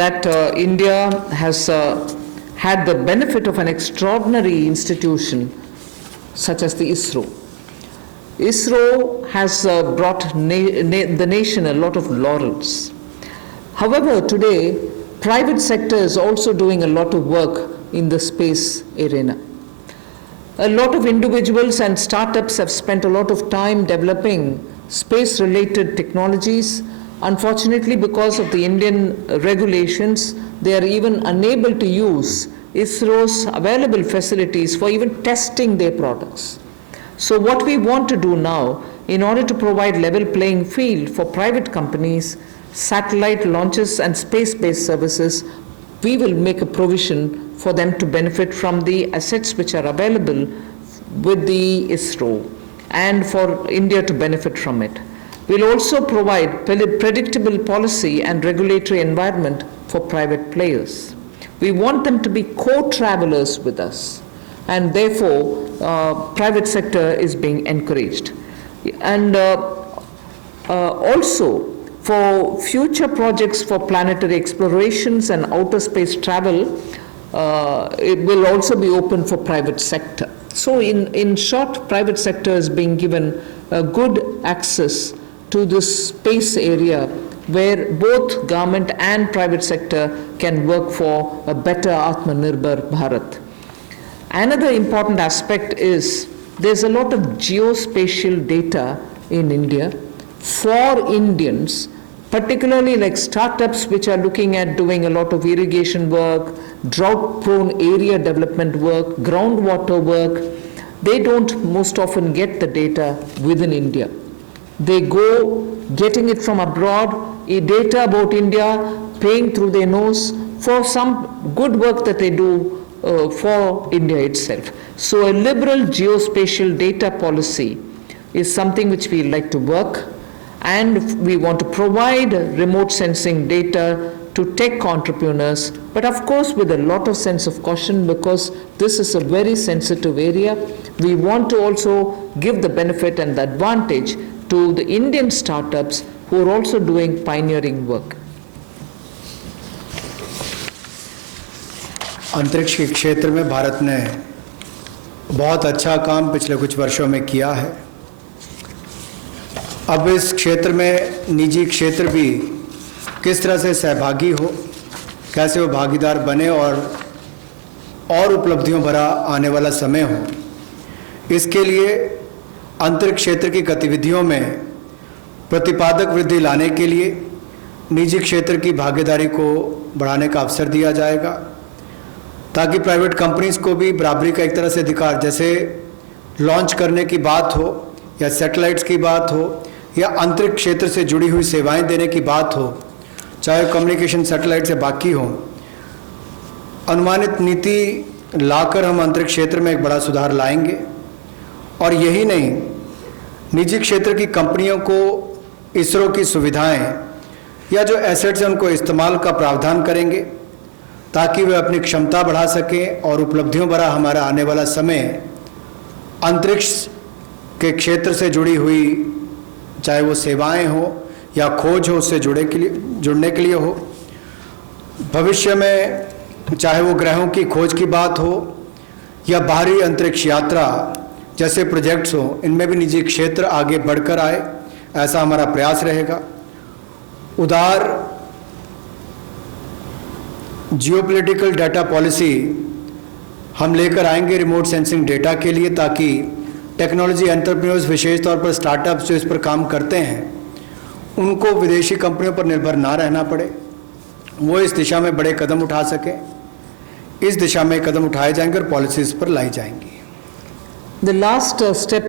that India has had the benefit of an extraordinary institution such as the ISRO. ISRO has brought the nation a lot of laurels. However, today, private sector is also doing a lot of work in the space arena. A lot of individuals and startups have spent a lot of time developing space-related technologies. Unfortunately, because of the Indian regulations, they are even unable to use ISRO's available facilities for even testing their products. So what we want to do now, in order to provide level playing field for private companies, satellite launches and space-based services, we will make a provision for them to benefit from the assets which are available with the ISRO and for India to benefit from it. We'll also provide predictable policy and regulatory environment for private players. We want them to be co-travelers with us, and therefore private sector is being encouraged. And also for future projects for planetary explorations and outer space travel, it will also be open for private sector. So in short, private sector is being given good access to this space area where both government and private sector can work for a better Atmanirbhar Bharat. Another important aspect is there's a lot of geospatial data in India for Indians, particularly like startups which are looking at doing a lot of irrigation work, drought-prone area development work, groundwater work. They don't most often get the data within India. They go getting it from abroad, data about India, paying through their nose for some good work that they do for India itself. So a liberal geospatial data policy is something which we like to work, and we want to provide remote sensing data to tech entrepreneurs, but of course with a lot of sense of caution, because this is a very sensitive area. We want to also give the benefit and the advantage to the Indian startups who are also doing pioneering work. अंतरिक्ष के क्षेत्र में भारत ने बहुत अच्छा काम पिछले कुछ वर्षों में किया है। अब इस क्षेत्र में निजी क्षेत्र भी किस तरह से सहभागी हो, कैसे वो भागीदार बने और उपलब्धियों भरा आने वाला समय हो, इसके लिए अंतरिक्ष क्षेत्र की गतिविधियों में प्रतिपादक वृद्धि लाने के लिए निजी क्षेत्र की भागीदारी को बढ़ाने का अवसर दिया जाएगा, ताकि प्राइवेट कंपनीज को भी बराबरी का एक तरह से अधिकार, जैसे लॉन्च करने की बात हो या सैटेलाइट्स की बात हो या अंतरिक्ष क्षेत्र से जुड़ी हुई सेवाएं देने की बात हो, चाहे कम्युनिकेशन सैटेलाइट से बाकी हो, अनुमानित नीति लाकर हम अंतरिक्ष क्षेत्र में एक बड़ा सुधार लाएंगे। और यही नहीं, निजी क्षेत्र की कंपनियों को इसरो की सुविधाएं या जो एसेट्स हैं उनको इस्तेमाल का प्रावधान करेंगे, ताकि वे अपनी क्षमता बढ़ा सकें और उपलब्धियों भरा हमारा आने वाला समय अंतरिक्ष के क्षेत्र से जुड़ी हुई, चाहे वो सेवाएं हो या खोज हो, उससे जुड़ने के लिए हो। भविष्य में चाहे वो ग्रहों की खोज की बात हो या बाहरी अंतरिक्ष यात्रा जैसे प्रोजेक्ट्स हो, इनमें भी निजी क्षेत्र आगे बढ़कर आए, ऐसा हमारा प्रयास रहेगा। उदार जियोपॉलिटिकल डाटा पॉलिसी हम लेकर आएंगे रिमोट सेंसिंग डेटा के लिए, ताकि टेक्नोलॉजी एंटरप्रेन्योर्स, विशेष तौर पर स्टार्टअप्स जो इस पर काम करते हैं, उनको विदेशी कंपनियों पर निर्भर ना रहना पड़े, वो इस दिशा में बड़े कदम उठा सकें। इस दिशा में कदम उठाए जाएंगे और पॉलिसीज पर लाई जाएंगी। The last step